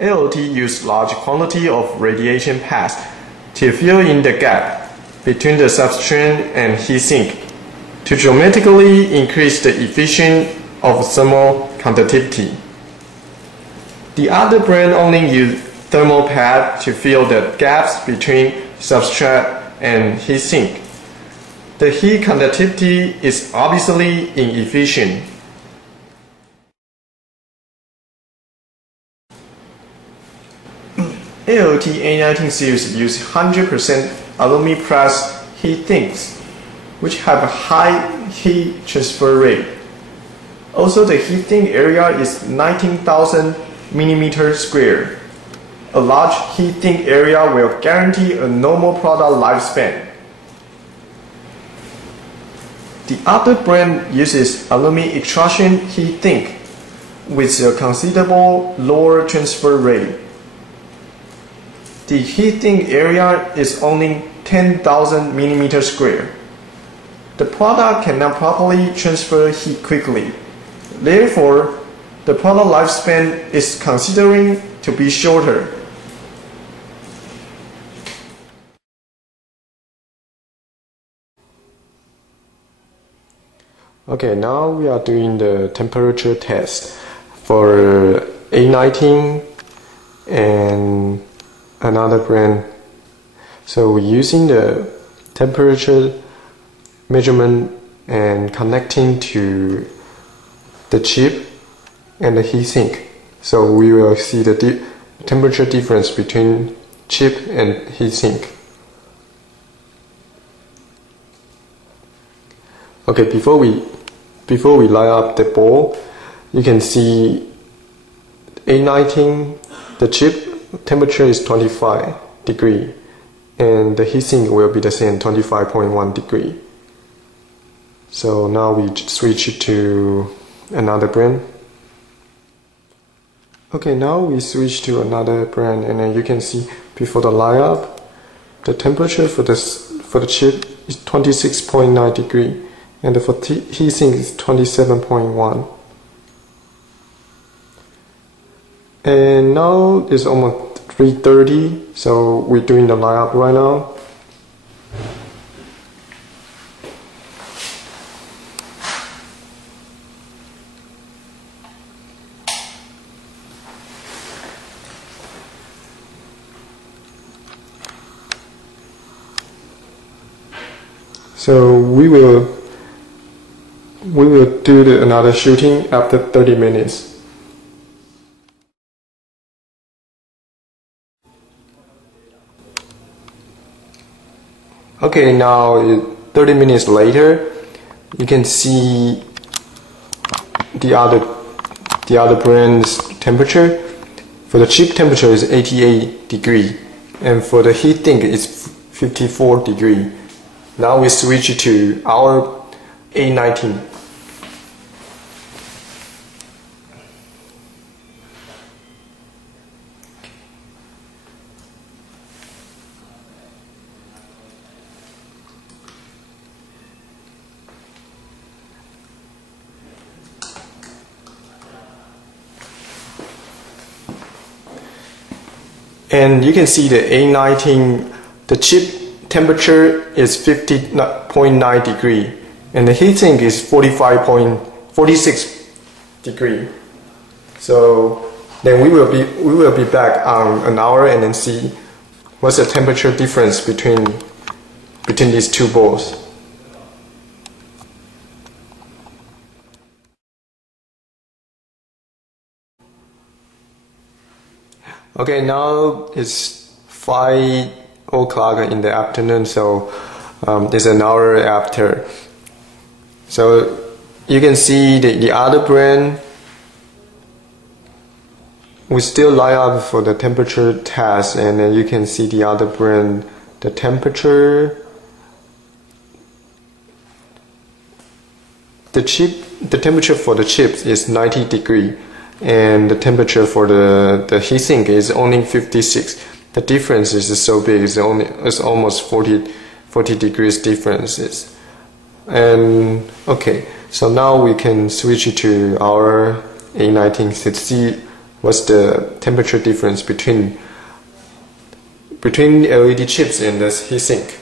ALT use large quantity of radiation pass to fill in the gap between the substrate and heat sink to dramatically increase the efficiency of thermal conductivity. The other brand only use thermal pad to fill the gaps between substrate and heat sink. The heat conductivity is obviously inefficient. ALT A19 series use 100% aluminum plus heat sinks, which have a high heat transfer rate. Also, the heat sink area is 19,000 millimeters square. A large heat sink area will guarantee a normal product lifespan. The other brand uses aluminum extrusion heat sink with a considerable lower transfer rate. The heat sink area is only 10,000 millimeters square. The product cannot properly transfer heat quickly. Therefore, the product lifespan is considering to be shorter. Okay, now we are doing the temperature test for A19 and another brand. So we're using the temperature measurement and connecting to the chip and the heat sink. So we will see the temperature difference between chip and heat sink. Okay, before we light up the bowl, you can see A19, the chip temperature is 25 degree and the heatsink will be the same, 25.1 degree. So now we switch to another brand. Okay, now we switch to another brand, and then you can see before the light up, the temperature for the chip is 26.9 degree and for the heatsink is 27.1. And now it's almost 3:30, so we're doing the light up right now. So we will do another shooting after 30 minutes. Okay, now 30 minutes later, you can see the other brand's temperature. For the chip temperature is 88 degree, and for the heat sink it's 54 degree. Now we switch to our A19. And you can see the A19, the chip temperature is 50.9 degree and the heatsink is 46 degree. So then we will be back on an hour and then see what's the temperature difference between these two bowls. Okay, now it's 5 o'clock in the afternoon, so it's an hour after. So you can see the other brand, we still light up for the temperature test, and then you can see the other brand, the temperature, the temperature for the chips is 90 degree. And the temperature for the heatsink is only 56. The difference is so big; it's almost 40 degrees differences. And okay, so now we can switch to our A19 to see what's the temperature difference between LED chips and the heatsink.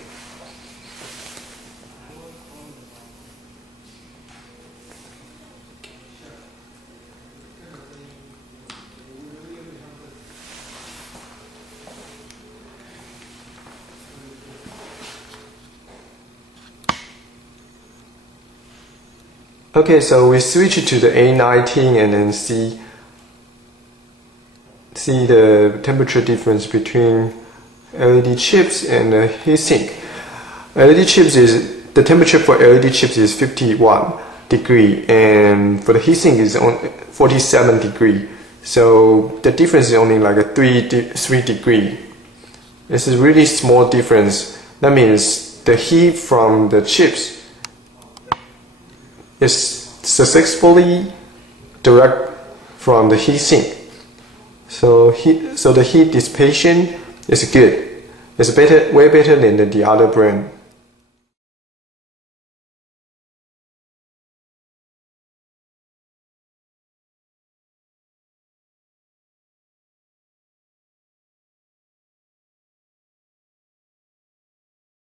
Okay, so we switch to the A19 and then see the temperature difference between LED chips and the heatsink. The temperature for LED chips is 51 degree, and for the heatsink is on 47 degree. So the difference is only like a 3 degree. This is really small difference. That means the heat from the chips is successfully direct from the heatsink. So the heat dissipation is good. It's way better than the other brand.